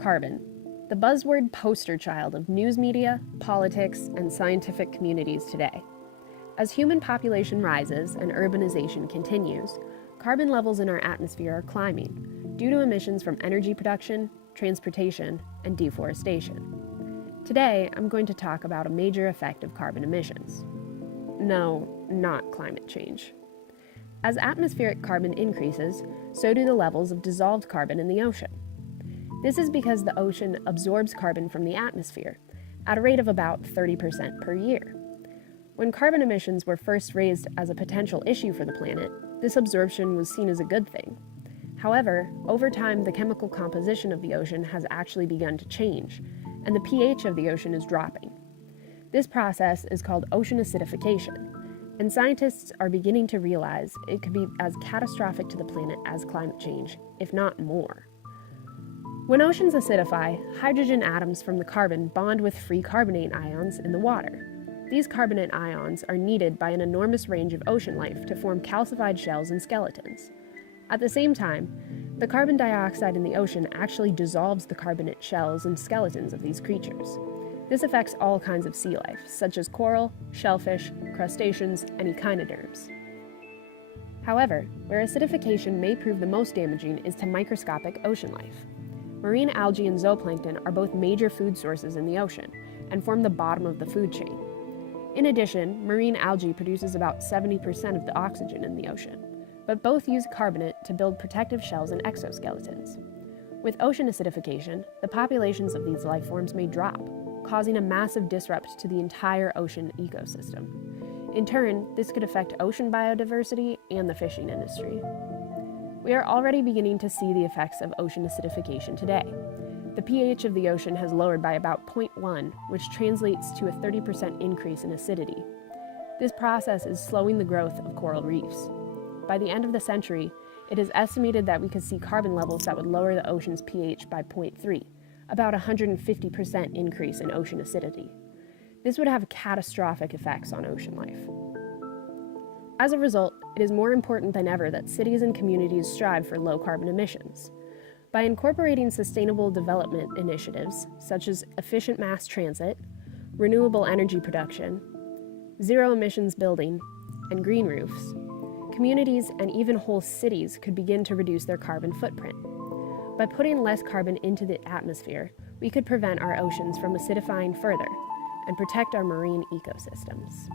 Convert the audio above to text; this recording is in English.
Carbon, the buzzword poster child of news media, politics, and scientific communities today. As human population rises and urbanization continues, carbon levels in our atmosphere are climbing due to emissions from energy production, transportation, and deforestation. Today, I'm going to talk about a major effect of carbon emissions. No, not climate change. As atmospheric carbon increases, so do the levels of dissolved carbon in the ocean. This is because the ocean absorbs carbon from the atmosphere at a rate of about 30% per year. When carbon emissions were first raised as a potential issue for the planet, this absorption was seen as a good thing. However, over time, the chemical composition of the ocean has actually begun to change, and the pH of the ocean is dropping. This process is called ocean acidification, and scientists are beginning to realize it could be as catastrophic to the planet as climate change, if not more. When oceans acidify, hydrogen atoms from the carbon bond with free carbonate ions in the water. These carbonate ions are needed by an enormous range of ocean life to form calcified shells and skeletons. At the same time, the carbon dioxide in the ocean actually dissolves the carbonate shells and skeletons of these creatures. This affects all kinds of sea life, such as coral, shellfish, crustaceans, and echinoderms. However, where acidification may prove the most damaging is to microscopic ocean life. Marine algae and zooplankton are both major food sources in the ocean and form the bottom of the food chain. In addition, marine algae produces about 70% of the oxygen in the ocean, but both use carbonate to build protective shells and exoskeletons. With ocean acidification, the populations of these life forms may drop, causing a massive disrupt to the entire ocean ecosystem. In turn, this could affect ocean biodiversity and the fishing industry. We are already beginning to see the effects of ocean acidification today. The pH of the ocean has lowered by about 0.1, which translates to a 30% increase in acidity. This process is slowing the growth of coral reefs. By the end of the century, it is estimated that we could see carbon levels that would lower the ocean's pH by 0.3, about a 150% increase in ocean acidity. This would have catastrophic effects on ocean life. As a result, it is more important than ever that cities and communities strive for low carbon emissions. By incorporating sustainable development initiatives, such as efficient mass transit, renewable energy production, zero emissions building, and green roofs, communities and even whole cities could begin to reduce their carbon footprint. By putting less carbon into the atmosphere, we could prevent our oceans from acidifying further and protect our marine ecosystems.